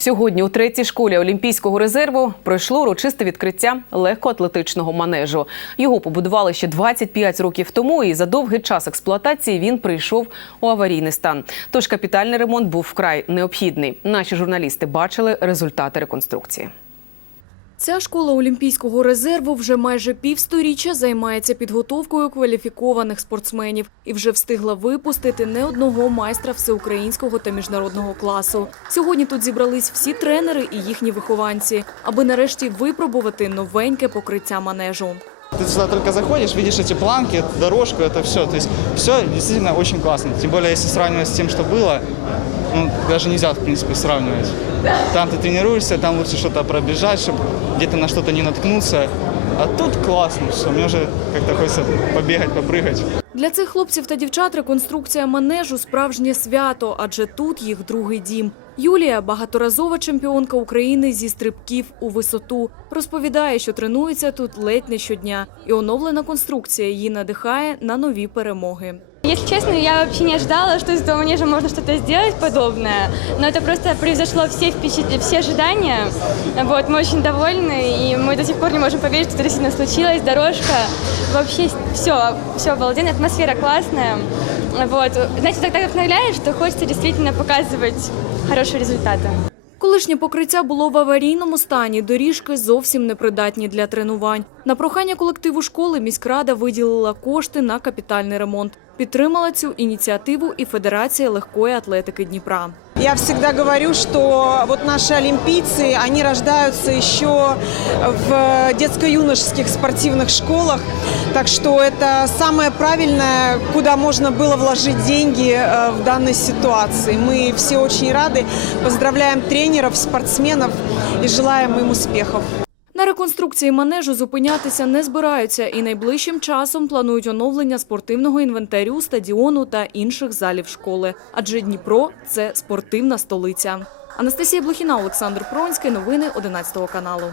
Сьогодні у третій школі Олімпійського резерву пройшло урочисте відкриття легкоатлетичного манежу. Його побудували ще 25 років тому, і за довгий час експлуатації він прийшов у аварійний стан. Тож капітальний ремонт був вкрай необхідний. Наші журналісти бачили результати реконструкції. Ця школа Олімпійського резерву вже майже півсторіччя займається підготовкою кваліфікованих спортсменів і вже встигла випустити не одного майстра всеукраїнського та міжнародного класу. Сьогодні тут зібрались всі тренери і їхні вихованці, аби нарешті випробувати новеньке покриття манежу. Ты сюда только заходишь, видишь эти планки, дорожку, это все. То есть все действительно очень классно. Тем более, если сравнивать с тем, что было, ну, даже нельзя, в принципе, сравнивать. Там ты тренируешься, там лучше что-то пробежать, чтобы где-то на что-то не наткнуться. А тут классно все. Мне уже как-то хочется побегать, попрыгать. Для цих хлопців та дівчат реконструкція манежу справжнє свято, адже тут їх другий дім. Юлія, багаторазова чемпіонка України зі стрибків у висоту, розповідає, що тренується тут ледь не щодня, і оновлена конструкція її надихає на нові перемоги. Если честно, я вообще не ожидала, что из этого манежа можно что-то сделать подобное. Но это просто превзошло все, впечат- все ожидания. Вот, мы очень довольны, и мы до сих пор не можем поверить, что это действительно случилось. Дорожка, вообще все, все обалденно, атмосфера классная. Вот. Знаете, так, так вдохновляет, что хочется действительно показывать хорошие результаты. Колишнє покриття було в аварійному стані, доріжки зовсім непридатні для тренувань. На прохання колективу школи міськрада виділила кошти на капітальний ремонт. Підтримала цю ініціативу і Федерація легкої атлетики Дніпра. Я всегда говорю, что вот наши олимпийцы, они рождаются еще в детско-юношеских спортивных школах. Так что это самое правильное, куда можно было вложить деньги э, в данной ситуации. Мы все очень рады, поздравляем тренеров, спортсменов и желаем им успехов. Реконструкції манежу зупинятися не збираються і найближчим часом планують оновлення спортивного інвентарю, стадіону та інших залів школи. Адже Дніпро це спортивна столиця. Анастасія Блохіна, Олександр Пронський. Новини 11 каналу.